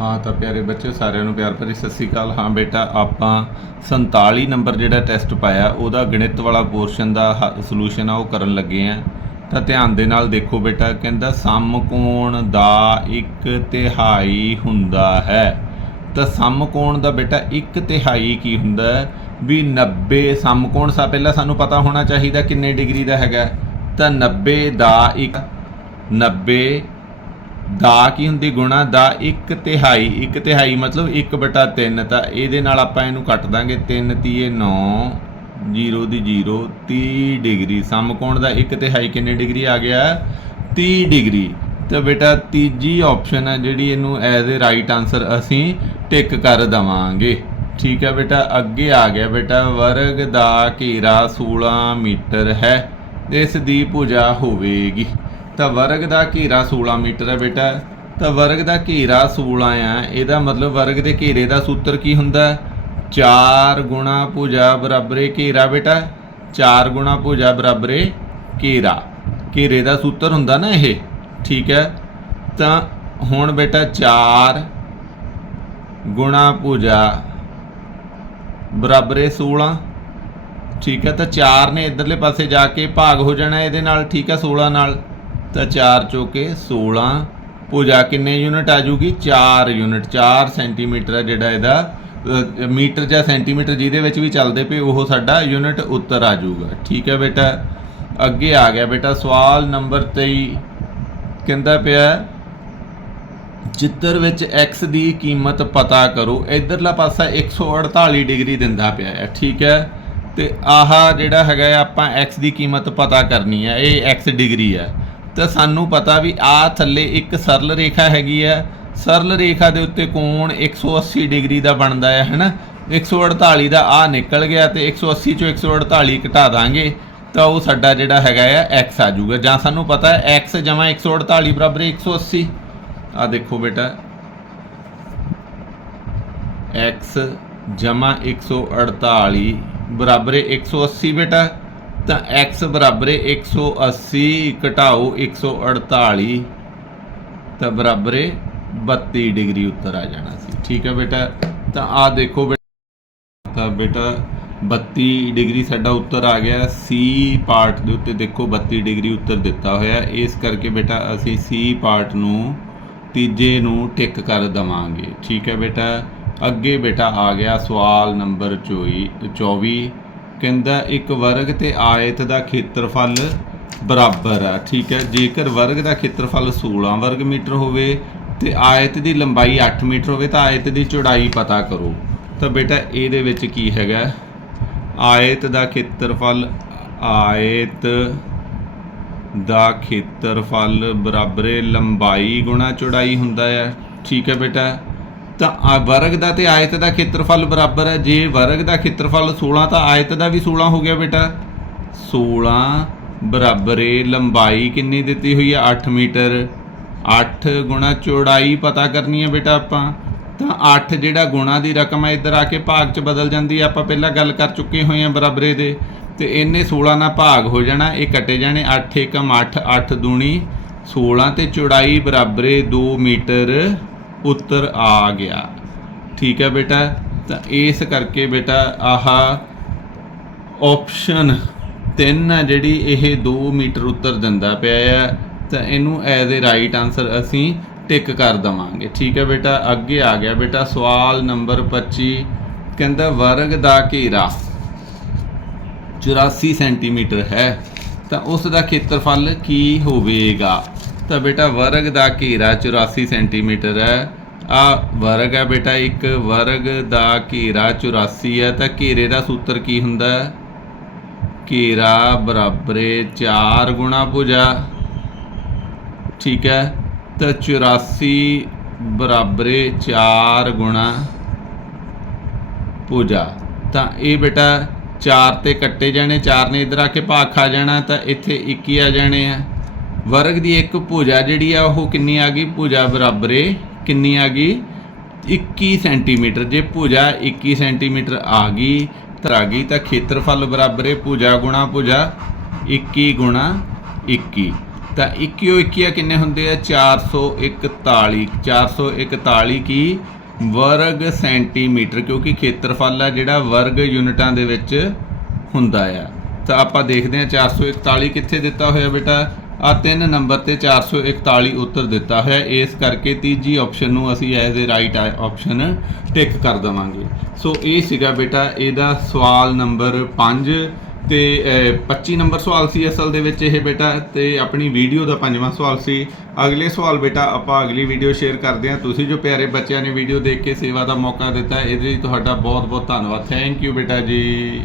ਹਾਂ ਤਾਂ ਪਿਆਰੇ ਬੱਚੇ ਸਾਰਿਆਂ ਨੂੰ ਪਿਆਰ ਭਰੀ ਸਤਿ ਸ੍ਰੀ ਅਕਾਲ। ਹਾਂ ਬੇਟਾ, ਆਪਾਂ 47 ਨੰਬਰ ਜਿਹੜਾ ਟੈਸਟ ਪਾਇਆ, ਉਹਦਾ ਗਣਿਤ ਵਾਲਾ ਪੋਰਸ਼ਨ ਦਾ ਸੋਲੂਸ਼ਨ ਆ, ਉਹ ਕਰਨ ਲੱਗੇ ਆ। ਤਾਂ ਧਿਆਨ ਦੇ ਨਾਲ ਦੇਖੋ ਬੇਟਾ, ਕਹਿੰਦਾ ਸਮਕੋਣ ਦਾ ਇੱਕ ਤਿਹਾਈ ਹੁੰਦਾ ਹੈ। ਤਾਂ ਸਮਕੋਣ ਦਾ ਬੇਟਾ, ਇੱਕ ਤਿਹਾਈ ਕੀ ਹੁੰਦਾ ਵੀ 90 ਸਮਕੋਣ ਸਾ, ਪਹਿਲਾਂ ਸਾਨੂੰ ਪਤਾ ਹੋਣਾ ਚਾਹੀਦਾ ਕਿੰਨੇ ਡਿਗਰੀ ਦਾ ਹੈਗਾ। ਤਾਂ 90 ਦਾ ਇੱਕ 90 ਦਾ ਕੀ ਹੁੰਦੀ ਗੁਣਾ, ਦਾ 1 ਤਿਹਾਈ 1 ਤਿਹਾਈ ਮਤਲਬ 1/3 ਤਾਂ ਇਹਦੇ ਨਾਲ ਆਪਾਂ ਇਹਨੂੰ ਕੱਟ ਦਾਂਗੇ 3 ਤੀਏ 9 0 ਦੀ 0 30 ਡਿਗਰੀ। ਸਮਕੋਣ ਦਾ 1 ਤਿਹਾਈ ਕਿੰਨੇ ਡਿਗਰੀ ਆ ਗਿਆ? 30 ਡਿਗਰੀ। ਤਾਂ ਬੇਟਾ ਤੀਜੀ ਆਪਸ਼ਨ ਹੈ ਜਿਹੜੀ ਇਹਨੂੰ ਐਜ਼ ਅ ਰਾਈਟ ਆਨਸਰ ਅਸੀਂ ਟਿਕ ਕਰ ਦਵਾਂਗੇ। ਠੀਕ ਹੈ ਬੇਟਾ, ਅੱਗੇ ਆ ਗਿਆ ਬੇਟਾ, ਵਰਗ ਦਾ ਘੇਰਾ 16 ਮੀਟਰ ਹੈ। ਇਸ ਦੀ ਭੁਜਾ ਹੋਵੇਗੀ। ਤਾਂ ਵਰਗ ਦਾ ਘੇਰਾ 16 ਮੀਟਰ ਹੈ ਬੇਟਾ। ਤਾਂ ਵਰਗ ਦਾ ਘੇਰਾ 16 ਆ। ਇਹਦਾ ਮਤਲਬ ਵਰਗ ਦੇ ਘੇਰੇ ਦਾ ਸੂਤਰ ਕੀ ਹੁੰਦਾ? 4 ਗੁਣਾ ਭੁਜਾ ਬਰਾਬਰੇ ਘੇਰਾ ਬੇਟਾ। 4 ਗੁਣਾ ਭੁਜਾ ਬਰਾਬਰੇ ਘੇਰਾ। ਘੇਰੇ ਦਾ ਸੂਤਰ ਹੁੰਦਾ ਨਾ ਇਹ। ਠੀਕ ਹੈ? ਤਾਂ ਹੁਣ ਬੇਟਾ 4 ਗੁਣਾ ਭੁਜਾ ਬਰਾਬਰੇ 16 ਠੀਕ ਹੈ? ਤਾਂ 4 ਨੇ ਇਧਰਲੇ ਪਾਸੇ ਜਾ ਕੇ ਭਾਗ ਹੋ ਜਾਣਾ ਇਹਦੇ ਨਾਲ। ਠੀਕ ਹੈ? 16 ਨਾਲ। ਤਾਂ 4 ਚੋਕੇ 16 ਭੁਜਾ ਕਿੰਨੇ ਯੂਨਿਟ ਆ ਜੂਗੀ? 4 ਯੂਨਿਟ। 4 ਸੈਂਟੀਮੀਟਰ ਹੈ ਜਿਹੜਾ ਇਹਦਾ ਮੀਟਰ ਜਾਂ ਸੈਂਟੀਮੀਟਰ ਜਿਹਦੇ ਵਿੱਚ ਵੀ ਚੱਲਦੇ ਪਏ ਉਹ ਸਾਡਾ ਯੂਨਿਟ ਉੱਤਰ ਆ ਜਾਊਗਾ ਠੀਕ ਹੈ ਬੇਟਾ? ਅੱਗੇ ਆ ਗਿਆ ਬੇਟਾ ਸਵਾਲ ਨੰਬਰ 23 ਕਹਿੰਦਾ ਪਿਆ ਚਿੱਤਰ ਵਿੱਚ x ਦੀ ਕੀਮਤ ਪਤਾ ਕਰੋ ਇਧਰਲਾ ਪਾਸਾ 148 ਡਿਗਰੀ ਦਿੰਦਾ ਪਿਆ ਹੈ ਠੀਕ ਹੈ? ਤੇ ਆਹ ਜਿਹੜਾ ਹੈਗਾ ਹੈ, ਆਪਾਂ x ਦੀ ਕੀਮਤ ਪਤਾ ਕਰਨੀ ਹੈ ਇਹ x ਡਿਗਰੀ ਹੈ ਤਾਂ ਸਾਨੂੰ ਪਤਾ ਵੀ ਆ ਥੱਲੇ ਇੱਕ ਸਰਲ ਰੇਖਾ ਹੈਗੀ ਹੈ ਸਰਲ ਰੇਖਾ ਦੇ ਉੱਤੇ ਕੋਣ 180 ਡਿਗਰੀ ਦਾ ਬਣਦਾ ਹੈ ਹੈਨਾ? 148 ਦਾ ਆ ਨਿਕਲ ਗਿਆ ਤੇ 180 ਚੋਂ 148 ਘਟਾ ਦਾਂਗੇ, ਤਾਂ ਉਹ ਸਾਡਾ ਜਿਹੜਾ ਹੈਗਾ ਆ, x ਆ ਜਾਊਗਾ। ਜਾਂ ਸਾਨੂੰ ਪਤਾ ਹੈ x ਜਮਾ 148 ਬਰਾਬਰ ਹੈ 180 ਆ ਦੇਖੋ ਬੇਟਾ। X ਜਮਾ 148 ਬਰਾਬਰ ਹੈ 180 ਬੇਟਾ। ਤਾਂ x ਬਰਾਬਰ ਹੈ 180 ਘਟਾਓ 148 ਤਾਂ ਬਰਾਬਰ ਹੈ 32 ਡਿਗਰੀ ਉੱਤਰ ਆ ਜਾਣਾ ਸੀ। ਠੀਕ ਹੈ ਬੇਟਾ? ਤਾਂ ਆ ਦੇਖੋ ਬੇਟਾ, ਤਾਂ ਬੇਟਾ 32 ਡਿਗਰੀ ਸਾਡਾ ਉੱਤਰ ਆ ਗਿਆ। ਸੀ ਪਾਰਟ ਦੇ ਉੱਤੇ ਦੇਖੋ 32 ਡਿਗਰੀ ਉੱਤਰ ਦਿੱਤਾ ਹੋਇਆ। ਇਸ ਕਰਕੇ ਬੇਟਾ ਅਸੀਂ ਸੀ ਪਾਰਟ ਨੂੰ ਤੀਜੇ ਨੂੰ ਟਿਕ ਕਰ ਦਵਾਂਗੇ। ਠੀਕ ਹੈ ਬੇਟਾ? ਅੱਗੇ ਬੇਟਾ ਆ ਗਿਆ ਸਵਾਲ ਨੰਬਰ 24 24 ਕਹਿੰਦਾ ਇੱਕ ਵਰਗ ਤੇ ਆਇਤ ਦਾ ਖੇਤਰਫਲ ਬਰਾਬਰ ਆ, ਠੀਕ ਹੈ? ਜੇਕਰ ਵਰਗ ਦਾ ਖੇਤਰਫਲ 16 ਵਰਗ ਮੀਟਰ ਹੋਵੇ ਤੇ ਆਇਤ ਦੀ ਲੰਬਾਈ 8 ਮੀਟਰ ਹੋਵੇ ਤਾਂ ਆਇਤ ਦੀ ਚੌੜਾਈ ਪਤਾ ਕਰੋ। ਤਾਂ ਬੇਟਾ, ਇਹਦੇ ਵਿੱਚ ਕੀ ਹੈਗਾ? ਆਇਤ ਦਾ ਖੇਤਰਫਲ, ਆਇਤ ਦਾ ਖੇਤਰਫਲ ਬਰਾਬਰ ਲੰਬਾਈ ਗੁਣਾ ਚੌੜਾਈ ਹੁੰਦਾ ਹੈ ਠੀਕ ਹੈ ਬੇਟਾ? ਤਾਂ ਆ ਵਰਗ ਦਾ ਤੇ ਆਇਤ ਦਾ ਖੇਤਰਫਲ ਬਰਾਬਰ ਹੈ। ਜੇ ਵਰਗ ਦਾ ਖੇਤਰਫਲ 16 ਤਾਂ ਆਇਤ ਦਾ ਵੀ 16 ਹੋ ਗਿਆ ਬੇਟਾ। 16 ਬਰਾਬਰੇ ਲੰਬਾਈ ਕਿੰਨੀ ਦਿੱਤੀ ਹੋਈ ਹੈ? 8 ਮੀਟਰ। 8 ਗੁਣਾ ਚੌੜਾਈ ਪਤਾ ਕਰਨੀ ਹੈ ਬੇਟਾ ਆਪਾਂ। ਤਾਂ 8 ਜਿਹੜਾ ਗੁਣਾ ਦੀ ਰਕਮ ਹੈ, ਇੱਧਰ ਆ ਕੇ ਭਾਗ ਚ ਬਦਲ ਜਾਂਦੀ ਹੈ। ਆਪਾਂ ਪਹਿਲਾਂ ਗੱਲ ਕਰ ਚੁੱਕੇ ਹੋਏ ਹਾਂ ਬਰਾਬਰੇ ਦੇ ਤੇ ਇਹਨੇ 16 ਨਾਲ ਭਾਗ ਹੋ ਜਾਣਾ। ਇਹ ਕੱਟੇ ਜਾਣੇ 8 ਏਕਮ 8 8 ਦੂਣੀ। 16 ਤੇ ਚੌੜਾਈ ਬਰਾਬਰੇ 2 ਮੀਟਰ। ਉੱਤਰ ਆ ਗਿਆ। ਠੀਕ ਹੈ ਬੇਟਾ? ਤਾਂ ਇਸ ਕਰਕੇ ਬੇਟਾ ਆਹ ਆਪਸ਼ਨ 3 ਆ ਜਿਹੜੀ ਇਹ 2 ਮੀਟਰ ਉੱਤਰ ਦਿੰਦਾ ਪਿਆ ਹੈ ਤਾਂ ਇਹਨੂੰ ਐਜ਼ ਅ ਰਾਈਟ ਆਨਸਰ ਅਸੀਂ ਟਿਕ ਕਰ ਦਵਾਂਗੇ। ਠੀਕ ਹੈ ਬੇਟਾ? ਅੱਗੇ ਆ ਗਿਆ ਬੇਟਾ ਸਵਾਲ ਨੰਬਰ 25 ਕਹਿੰਦਾ ਵਰਗ ਦਾ ਘੇਰਾ 84 ਸੈਂਟੀਮੀਟਰ ਹੈ। ਤਾਂ ਉਸ ਦਾ ਖੇਤਰਫਲ ਕੀ ਹੋਵੇਗਾ? ਤਾਂ ਬੇਟਾ ਵਰਗ ਦਾ ਘੇਰਾ 84 ਸੈਂਟੀਮੀਟਰ ਹੈ। ਆ ਵਰਗ ਹੈ ਬੇਟਾ ਇੱਕ, ਵਰਗ ਦਾ ਘੇਰਾ 84 ਹੈ। ਤਾਂ ਘੇਰੇ ਦਾ ਸੂਤਰ ਕੀ ਹੁੰਦਾ ਹੈ? ਘੇਰਾ ਬਰਾਬਰੇ 4 ਗੁਣਾ ਭੁਜਾ। ਠੀਕ ਹੈ। ਤਾਂ 84 ਬਰਾਬਰੇ 4 ਗੁਣਾ ਭੁਜਾ। ਤਾਂ ਇਹ ਬੇਟਾ 4 ਤੇ ਕੱਟੇ ਜਾਣੇ 4 ਨੇ ਇਧਰ ਆ ਕੇ ਭਾਗ ਖਾ ਜਾਣਾ, ਤਾਂ ਇੱਥੇ 21 ਆ ਜਾਣੇ ਆ। ਵਰਗ ਦੀ ਇੱਕ ਭੁਜਾ ਜਿਹੜੀ ਆ, ਉਹ ਕਿੰਨੀ ਆ ਗਈ? ਭੁਜਾ ਬਰਾਬਰੇ ਕਿੰਨੀ ਆ ਗਈ? 21 ਸੈਂਟੀਮੀਟਰ। ਜੇ ਭੁਜਾ 21 ਸੈਂਟੀਮੀਟਰ ਆ ਗਈ ਤਾਂ ਆ ਗਈ, ਤਾਂ ਖੇਤਰਫਲ ਬਰਾਬਰੇ ਭੁਜਾ ਗੁਣਾ ਭੁਜਾ 21 ਗੁਣਾ 21 ਤਾਂ 21 21 ਕਿੰਨੇ ਹੁੰਦੇ ਆ? 441 441 ਕੀ? ਵਰਗ ਸੈਂਟੀਮੀਟਰ, ਕਿਉਂਕਿ ਖੇਤਰਫਲ ਆ ਜਿਹੜਾ ਵਰਗ ਯੂਨਿਟਾਂ ਦੇ ਵਿੱਚ ਹੁੰਦਾ ਆ। ਤਾਂ ਆਪਾਂ ਦੇਖਦੇ ਹਾਂ 441 ਕਿੱਥੇ ਦਿੱਤਾ ਹੋਇਆ ਬੇਟਾ? ਆ ਤਿੰਨ ਨੰਬਰ ਤੇ 441 ਉੱਤਰ ਦਿੱਤਾ ਹੈ। ਇਸ ਕਰਕੇ ਤੀਜੀ ਆਪਸ਼ਨ ਨੂੰ ਅਸੀਂ as a right option tick ਕਰ ਦਵਾਂਗੇ। ਸੋ ਇਹ ਸੀਗਾ ਬੇਟਾ ਇਹਦਾ ਸਵਾਲ ਨੰਬਰ 5 ਤੇ ਅਹ, 25 ਨੰਬਰ ਸਵਾਲ ਸੀ ਅਸਲ ਦੇ ਵਿੱਚ ਇਹ ਬੇਟਾ ਤੇ ਆਪਣੀ ਵੀਡੀਓ ਦਾ ਪੰਜਵਾਂ ਸਵਾਲ ਸੀ। ਅਗਲੇ ਸਵਾਲ ਬੇਟਾ ਆਪਾਂ ਅਗਲੀ ਵੀਡੀਓ ਸ਼ੇਅਰ ਕਰਦੇ ਹਾਂ। ਤੁਸੀਂ ਜੋ ਪਿਆਰੇ ਬੱਚਿਆਂ ਨੇ ਵੀਡੀਓ ਦੇਖ ਕੇ ਸੇਵਾ ਦਾ ਮੌਕਾ ਦਿੱਤਾ ਇਹਦੇ ਲਈ ਤੁਹਾਡਾ ਬਹੁਤ ਬਹੁਤ ਧੰਨਵਾਦ। ਥੈਂਕ ਯੂ ਬੇਟਾ ਜੀ।